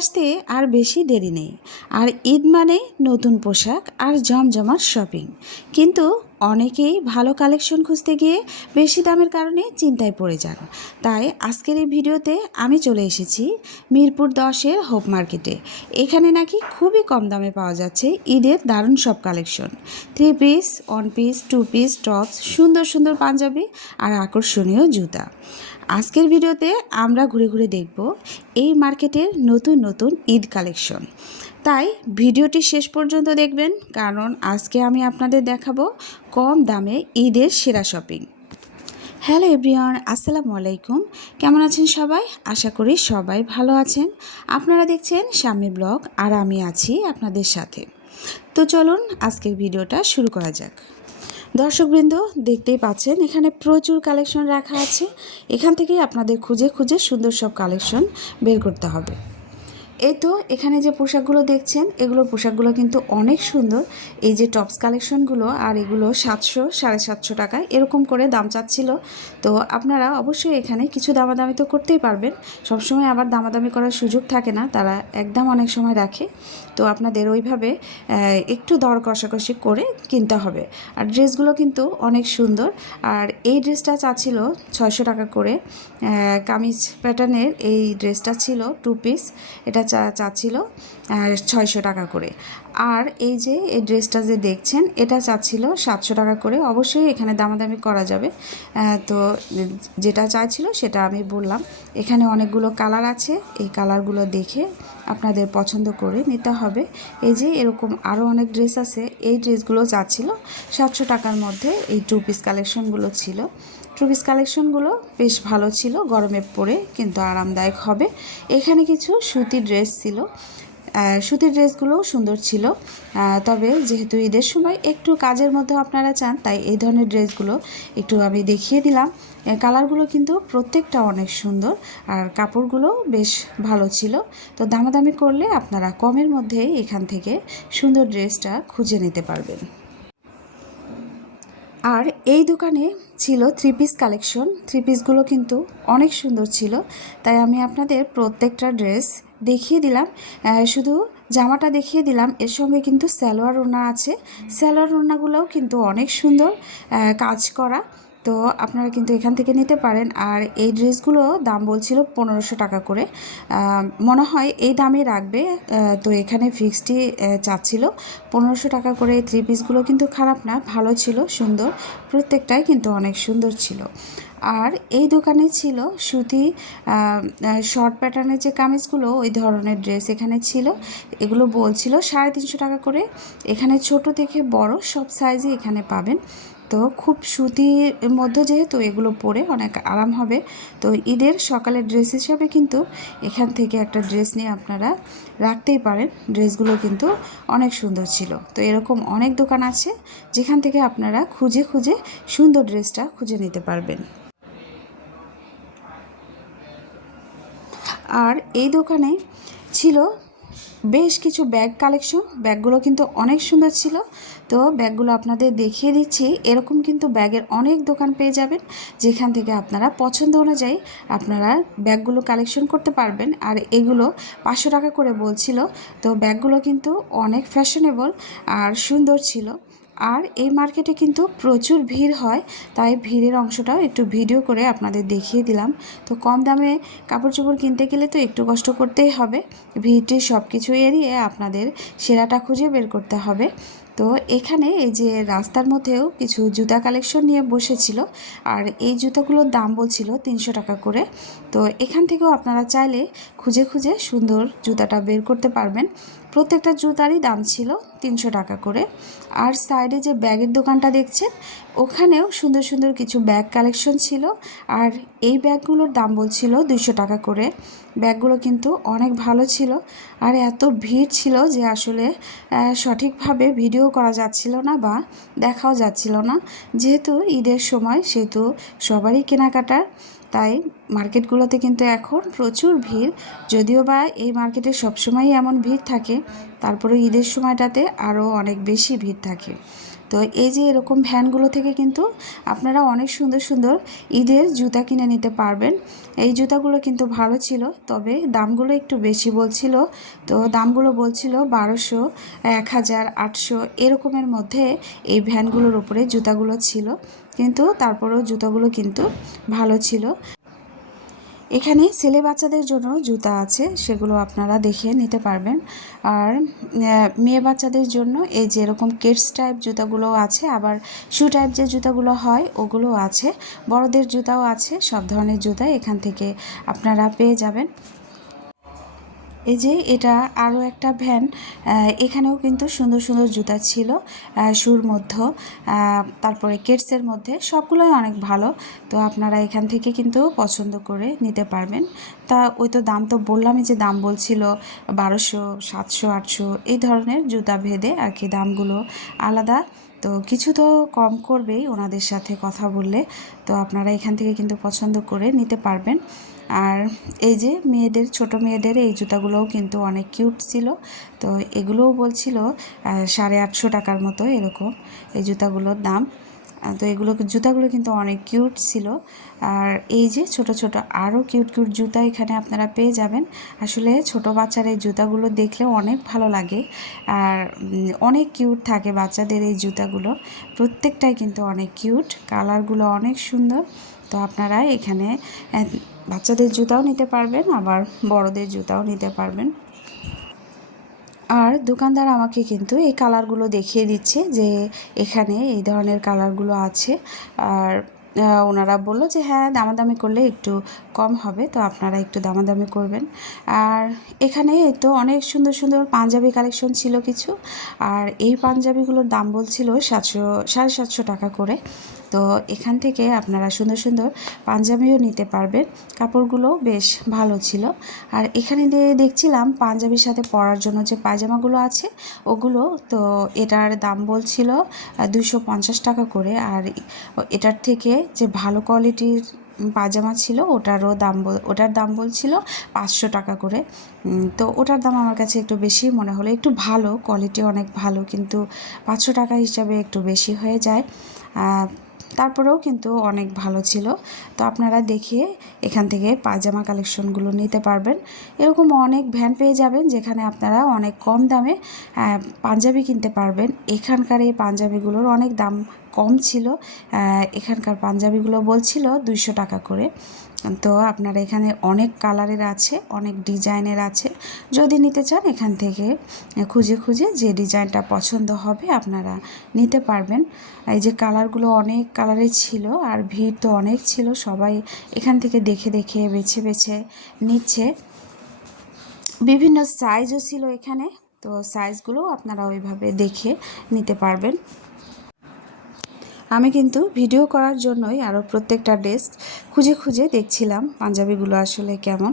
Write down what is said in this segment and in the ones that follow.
আসতে আর বেশি দেরি নেই। আর ঈদ মানে নতুন পোশাক আর জমজমাট শপিং। কিন্তু অনেকেই ভালো কালেকশন খুঁজতে গিয়ে বেশি দামের কারণে চিন্তায় পড়ে যান। তাই আজকের এই ভিডিওতে আমি চলে এসেছি মিরপুর 10-এর হোপ মার্কেটে। এখানে নাকি খুবই কম দামে পাওয়া যাচ্ছে ঈদের দারুণ সব collection. 3 piece, 1 piece, 2 piece, tops, সুন্দর সুন্দর পাঞ্জাবি আর আকর্ষণীয় জুতা। আজকের ভিডিওতে আমরা ঘুরে ঘুরে দেখব এই মার্কেটের নতুন নতুন ঈদ কালেকশন। তাই ভিডিওটি শেষ পর্যন্ত দেখবেন, কারণ আজকে আমি আপনাদের দেখাবো কম দামে ঈদের সেরা শপিং। হ্যালো এভরিওয়ান, আসসালামু আলাইকুম। কেমন আছেন সবাই? আশা করি সবাই ভালো আছেন। আপনারা দেখছেন শাম্মী ব্লগ আর আমি আছি আপনাদের সাথে। তো চলুন আজকের ভিডিওটা শুরু করা যাক। দর্শকবৃন্দ, দেখতেই পাচ্ছেন এখানে প্রচুর কালেকশন রাখা আছে। এখান থেকেই আপনাদের খুঁজে খুঁজে সুন্দর সব কালেকশন বের করতে হবে। এই তো এখানে যে পোশাকগুলো দেখছেন, এগুলোর পোশাকগুলো কিন্তু অনেক সুন্দর। এই যে টপস কালেকশনগুলো, আর এগুলো 700, 750 টাকায় এরকম করে দাম চাচ্ছিল। তো আপনারা অবশ্যই এখানে কিছু দামাদামি তো করতেই পারবেন। সবসময় আবার দামাদামি করার সুযোগ থাকে না, তারা একদম অনেক সময় রাখে। তো আপনাদের ওইভাবে একটু দর কষাকষি করে কিনতে হবে। আর ড্রেসগুলো কিন্তু অনেক সুন্দর। আর এই ড্রেসটা চাচ্ছিল 600 টাকা করে। কামিজ প্যাটার্নের এই ড্রেসটা ছিল 2 পিস, এটা চাচ্ছিল 600 টাকা করে। আর এই যে এই ড্রেসটা যে দেখছেন, এটা চাচ্ছিল 700 টাকা করে। অবশ্যই এখানে দামাদামি করা যাবে। তো যেটা চাইছিল সেটা আমি বললাম। এখানে অনেকগুলো কালার আছে, এই কালারগুলো দেখে আপনাদের পছন্দ করে নিতে হবে। এই যে এরকম আরও অনেক ড্রেস আছে, এই ড্রেসগুলো চাচ্ছিল 700 টাকার মধ্যে। এই 2 পিস কালেকশনগুলো ছিল। 2 পিস কালেকশনগুলো বেশ ভালো ছিল, গরমে পরে কিন্তু আরামদায়ক হবে। এখানে কিছু সুতির ড্রেস ছিল, সুতির ড্রেসগুলোও সুন্দর ছিল। তবে যেহেতু ঈদের সময় একটু কাজের মধ্যে আপনারা চান, তাই এই ধরনের ড্রেসগুলো একটু আমি দেখিয়ে দিলাম। কালারগুলো কিন্তু প্রত্যেকটা অনেক সুন্দর, আর কাপড়গুলো বেশ ভালো ছিল। তো দামাদামি করলে আপনারা কমের মধ্যেই এখান থেকে সুন্দর ড্রেসটা খুঁজে নিতে পারবেন। আর এই দোকানে ছিল 3 পিস কালেকশন। 3 পিসগুলো কিন্তু অনেক সুন্দর ছিল, তাই আমি আপনাদের প্রত্যেকটা ড্রেস দেখিয়ে দিলাম। শুধু জামাটা দেখিয়ে দিলাম, এর সঙ্গে কিন্তু সালোয়ার ওড়না আছে। সালোয়ার ওড়নাগুলোও কিন্তু অনেক সুন্দর কাজ করা। তো আপনারা কিন্তু এখান থেকে নিতে পারেন। আর এই ড্রেসগুলো দাম বলছিল 1500 টাকা করে। মনে হয় এই দামে রাখবে। তো এখানে ফিক্সডই চাচ্ছিল 1500 টাকা করে। এই 3 পিসগুলো কিন্তু খারাপ না, ভালো ছিল, সুন্দর, প্রত্যেকটাই কিন্তু অনেক সুন্দর ছিল। আর এই দোকানে ছিল সুতি শর্ট প্যাটার্নের যে কামিজগুলো, ওই ধরনের ড্রেস এখানে ছিল। এগুলো বলছিল 350 টাকা করে। এখানে ছোট থেকে বড় সব সাইজই এখানে পাবেন। তো খুব সুতির মধ্যে যেহেতু এগুলো পরে অনেক আরাম হবে। তো ঈদের সকালের ড্রেস হিসাবে কিন্তু এখান থেকে একটা ড্রেস নিয়ে আপনারা রাখতেই পারেন। ড্রেসগুলো কিন্তু অনেক সুন্দর ছিল। তো এরকম অনেক দোকান আছে যেখান থেকে আপনারা খুঁজে খুঁজে সুন্দর ড্রেসটা খুঁজে নিতে পারবেন। আর এই দোকানে ছিল বেশ কিছু ব্যাগ কালেকশন। ব্যাগগুলো কিন্তু অনেক সুন্দর ছিল। তো ব্যাগগুলো আপনাদের দেখিয়ে দিচ্ছি। এরকম কিন্তু ব্যাগের অনেক দোকান পেয়ে যাবেন, যেখান থেকে আপনারা পছন্দ অনুযায়ী আপনারা ব্যাগগুলো কালেকশন করতে পারবেন। আর এগুলো 500 টাকা করে বলছিল। তো ব্যাগগুলো কিন্তু অনেক ফ্যাশনেবল আর সুন্দর ছিল। আর এই মার্কেটে কিন্তু প্রচুর ভিড় হয়, তাই ভিড়ের অংশটাও একটু ভিডিও করে আপনাদের দেখিয়ে দিলাম। তো কম দামে কাপড় চোপড় কিনতে গেলে তো একটু কষ্ট করতেই হবে। ভিড়টি সব কিছু এড়িয়ে আপনাদের সেরাটা খুঁজে বের করতে হবে। তো এখানে এই যে রাস্তার মধ্যেও কিছু জুতা কালেকশন নিয়ে বসেছিল, আর এই জুতাগুলোর দাম বলছিল 300 টাকা করে। তো এখান থেকেও আপনারা চাইলে খুঁজে খুঁজে সুন্দর জুতাটা বের করতে পারবেন। প্রত্যেকটা জুতারই দাম ছিল 300 টাকা করে। আর সাইডে যে ব্যাগের দোকানটা দেখছেন, ওখানেও সুন্দর সুন্দর কিছু ব্যাগ কালেকশন ছিল। আর এই ব্যাগগুলোর দাম বলছিল 200 টাকা করে। ব্যাগগুলো কিন্তু অনেক ভালো ছিল। আর এত ভিড় ছিল যে আসলে সঠিকভাবে ভিডিও করা যাচ্ছিল না বা দেখাও যাচ্ছিল না। যেহেতু ঈদের সময়, সেহেতু সবারই কেনাকাটার, তাই মার্কেটগুলোতে কিন্তু এখন প্রচুর ভিড়। যদিও বা এই মার্কেটে সবসময়ই এমন ভিড় থাকে, তারপরে ঈদের সময়টাতে আরও অনেক বেশি ভিড় থাকে। তো এই যে এরকম ভ্যানগুলো থেকে কিন্তু আপনারা অনেক সুন্দর সুন্দর ঈদের জুতা কিনে নিতে পারবেন। এই জুতাগুলো কিন্তু ভালো ছিল, তবে দামগুলো একটু বেশি বলছিল। তো দামগুলো বলছিল 1200, 1000, 800 এরকমের মধ্যে এই ভ্যানগুলোর উপরে জুতাগুলো ছিল, কিন্তু তারপরেও জুতাগুলো কিন্তু ভালো ছিল। এখানে ছেলে বাচ্চাদের জন্য জুতা আছে, সেগুলো আপনারা দেখে নিতে পারবেন। আর মেয়ে বাচ্চাদের জন্য এই যে এরকম কিডস টাইপ জুতাগুলো আছে, আবার শু টাইপ যে জুতাগুলো হয় ওগুলোও আছে, বড়দের জুতাও আছে। সব ধরনের জুতা এখান থেকে আপনারা পেয়ে যাবেন। এই যে এটা আরও একটা ভ্যান, এখানেও কিন্তু সুন্দর সুন্দর জুতা ছিল, শুর মধ্যে, তারপরে কিডসের মধ্যে, সবগুলোই অনেক ভালো। তো আপনারা এখান থেকে কিন্তু পছন্দ করে নিতে পারবেন। তা ওই তো দাম তো বললামই, যে দাম বলছিল 1200, 700, 800 এই ধরনের জুতা ভেদে আর কি দামগুলো আলাদা। তো কিছু তো কম করবেই ওনাদের সাথে কথা বললে। তো আপনারা এখান থেকে কিন্তু পছন্দ করে নিতে পারবেন। আর এই যে মেয়েদের, ছোট মেয়েদের এই জুতাগুলোও কিন্তু অনেক কিউট ছিল। তো এগুলোও বলছিল 850 টাকার মতো এরকম এই জুতাগুলোর দাম। তো জুতাগুলো কিন্তু অনেক কিউট ছিল। আর এই যে ছোট ছোট আরও কিউট কিউট জুতা এখানে আপনারা পেয়ে যাবেন। আসলে ছোট বাচ্চার এই জুতাগুলো দেখলে অনেক ভালো লাগে, আর অনেক কিউট থাকে বাচ্চাদের এই জুতাগুলো। প্রত্যেকটাই কিন্তু অনেক কিউট, কালারগুলো অনেক সুন্দর। তো আপনারা এখানে বাচ্চাদের জুতাও নিতে পারবেন, আবার বড়দের জুতাও নিতে পারবেন। আর দোকানদার আমাকে কিন্তু এই কালারগুলো দেখিয়ে দিচ্ছে যে এখানে এই ধরনের কালারগুলো আছে। আর ওনারা বললো যে হ্যাঁ, দামাদামি করলে একটু কম হবে, তো আপনারা একটু দামাদামি করবেন। আর এখানে তো অনেক সুন্দর সুন্দর পাঞ্জাবি কালেকশন ছিল কিছু, আর এই পাঞ্জাবিগুলোর দাম বলছিল 700-750 টাকা করে। তো এখান থেকে আপনারা সুন্দর সুন্দর পাঞ্জাবিও নিতে পারবেন, কাপড়গুলো বেশ ভালো ছিল। আর এখানে দেখছিলাম পাঞ্জাবির সাথে পরার জন্য যে পায়জামাগুলো আছে ওগুলো, তো এটার দাম বলছিল 250 টাকা করে। আর এটার থেকে যে ভালো কোয়ালিটির পায়জামা ছিল ওটার দাম বলছিল 500 টাকা করে। তো ওটার দাম আমার কাছে একটু বেশি মনে হলো, একটু ভালো কোয়ালিটি, অনেক ভালো, কিন্তু 500 টাকা হিসাবে একটু বেশি হয়ে যায়। তারপরেও কিন্তু অনেক ভালো ছিল। তো আপনারা দেখিয়ে এখান থেকে পায়জামা কালেকশনগুলো নিতে পারবেন। এরকম অনেক ভ্যান পেয়ে যাবেন যেখানে আপনারা অনেক কম দামে পাঞ্জাবি কিনতে পারবেন। এখানকার এই পাঞ্জাবিগুলোর অনেক দাম কম ছিল। এখানকার পাঞ্জাবিগুলো বলছিল 200 টাকা করে। তো আপনারা এখানে অনেক কালারের আছে, অনেক ডিজাইনের আছে। যদি নিতে চান এখান থেকে খুঁজে খুঁজে যে ডিজাইনটা পছন্দ হবে আপনারা নিতে পারবেন। এই যে কালারগুলো অনেক কালারের ছিল, আর ভিড় তো অনেক ছিল, সবাই এখান থেকে দেখে দেখে বেছে বেছে নিচ্ছে। বিভিন্ন সাইজও ছিল এখানে, তো সাইজগুলো আপনারা ওইভাবে দেখে নিতে পারবেন। আমি কিন্তু ভিডিও করার জন্যই আরও প্রত্যেকটা ড্রেস খুঁজে খুঁজে দেখছিলাম পাঞ্জাবিগুলো আসলে কেমন।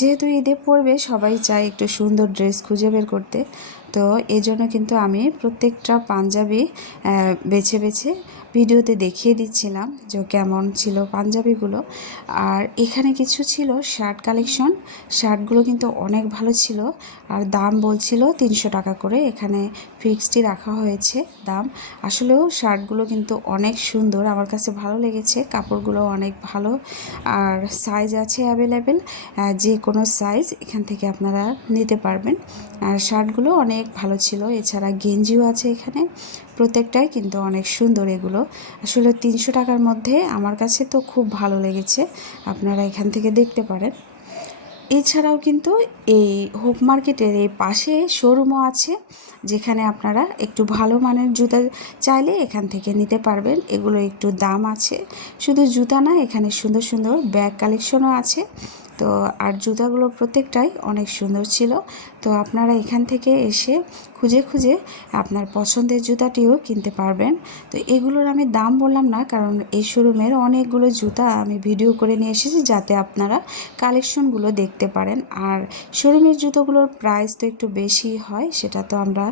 যেহেতু ঈদে পড়বে সবাই চায় একটু সুন্দর ড্রেস খুঁজে বের করতে, তো এই জন্য কিন্তু আমি প্রত্যেকটা পাঞ্জাবি বেছে বেছে ভিডিওতে দেখিয়ে দিচ্ছিলাম যে কেমন ছিল পাঞ্জাবিগুলো। আর এখানে কিছু ছিল শার্ট কালেকশন, শার্টগুলো কিন্তু অনেক ভালো ছিল। আর দাম বলছিল 300 টাকা করে, এখানে ফিক্সডই রাখা হয়েছে দাম। আসলেও শার্টগুলো কিন্তু অনেক সুন্দর, আমার কাছে ভালো লেগেছে, কাপড়গুলো অনেক ভালো। আর সাইজ আছে অ্যাভেলেবেল, যে কোনো সাইজ এখান থেকে আপনারা নিতে পারবেন। আর শার্টগুলো অনেক ভালো ছিল, এছাড়া গেঞ্জিও আছে এখানে, প্রত্যেকটাই কিন্তু অনেক সুন্দর। এগুলো আসলে 300 টাকার মধ্যে আমার কাছে তো খুব ভালো লেগেছে, আপনারা এখান থেকে দেখতে পারেন। এছাড়াও কিন্তু এই হোপ মার্কেটের এই পাশে শোরুমও আছে, যেখানে আপনারা একটু ভালো মানের জুতা চাইলে এখান থেকে নিতে পারবেন। এগুলো একটু দাম আছে, শুধু জুতা না, এখানে সুন্দর সুন্দর ব্যাগ কালেকশনও আছে। তো আর জুতাগুলো প্রত্যেকটাই অনেক সুন্দর ছিল। তো আপনারা এখান থেকে এসে খুঁজে খুঁজে আপনার পছন্দের জুতাটিও কিনতে পারবেন। তো এগুলোর আমি দাম বললাম না, কারণ এই শোরুমের অনেকগুলো জুতা আমি ভিডিও করে নিয়ে এসেছি যাতে আপনারা কালেকশনগুলো দেখতে পারেন। আর শোরুমের জুতোগুলোর প্রাইস তো একটু বেশি হয়, সেটা তো আমরা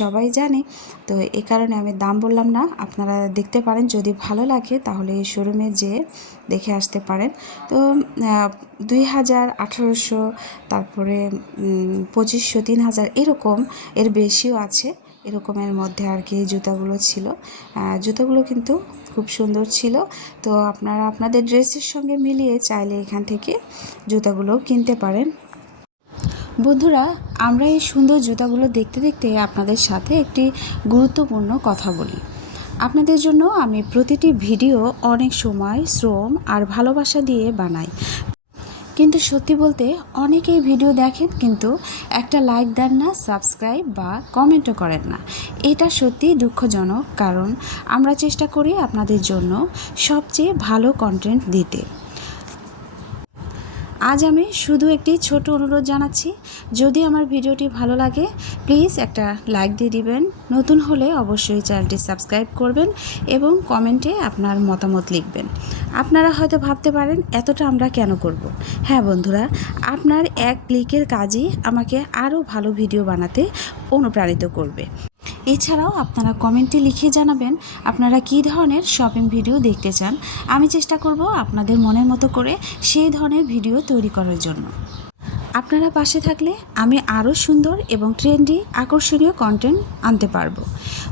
সবাই জানি। তো এই কারণে আমি দাম বললাম না, আপনারা দেখতে পারেন, যদি ভালো লাগে তাহলে এই শোরুমে যেয়ে দেখে আসতে পারেন। তো 2000, 1800, তারপরে 2500, 3000 এরকম, এর বেশিও আছে। এরকমের মধ্যে আর কি জুতাগুলো ছিল। জুতাগুলো কিন্তু খুব সুন্দর ছিল। তো আপনারা আপনাদের ড্রেসের সঙ্গে মিলিয়ে চাইলে এখান থেকে জুতাগুলোও কিনতে পারেন। বন্ধুরা, আমরা এই সুন্দর জুতাগুলো দেখতে দেখতে আপনাদের সাথে একটি গুরুত্বপূর্ণ কথা বলি। আপনাদের জন্য আমি প্রতিটি ভিডিও অনেক সময়, শ্রম আর ভালোবাসা দিয়ে বানাই, কিন্তু সত্যি বলতে অনেকেই ভিডিও দেখেন কিন্তু একটা লাইক দেন না, সাবস্ক্রাইব বা কমেন্টও করেন না। এটা সত্যিই দুঃখজনক, কারণ আমরা চেষ্টা করি আপনাদের জন্য সবচেয়ে ভালো কন্টেন্ট দিতে। আজ আমি শুধু একটি ছোট অনুরোধ জানাচ্ছি, যদি আমার ভিডিওটি ভালো লাগে প্লিজ একটা লাইক দিয়ে দিবেন। নতুন হলে অবশ্যই চ্যানেলটি সাবস্ক্রাইব করবেন এবং কমেন্টে আপনার মতামত লিখবেন। আপনারা হয়তো ভাবতে পারেন এতটা আমরা কেন করব। হ্যাঁ বন্ধুরা, আপনার এক ক্লিকের কাজই আমাকে আরও ভালো ভিডিও বানাতে অনুপ্রাণিত করবে। এছাড়াও আপনারা কমেন্টে লিখে জানাবেন আপনারা কী ধরনের শপিং ভিডিও দেখতে চান। আমি চেষ্টা করব আপনাদের মনের মতো করে সেই ধরনের ভিডিও তৈরি করার জন্য। আপনারা পাশে থাকলে আমি আরও সুন্দর এবং ট্রেন্ডি আকর্ষণীয় কন্টেন্ট আনতে পারবো।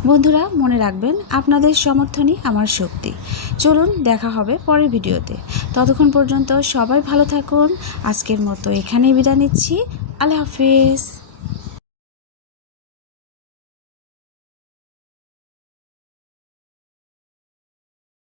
বন্ধুরা, মনে রাখবেন আপনাদের সমর্থনই আমার শক্তি। চলুন দেখা হবে পরের ভিডিওতে। ততক্ষণ পর্যন্ত সবাই ভালো থাকুন। আজকের মতো এখানেই বিদায় নিচ্ছি। আল্লাহ হাফেজ।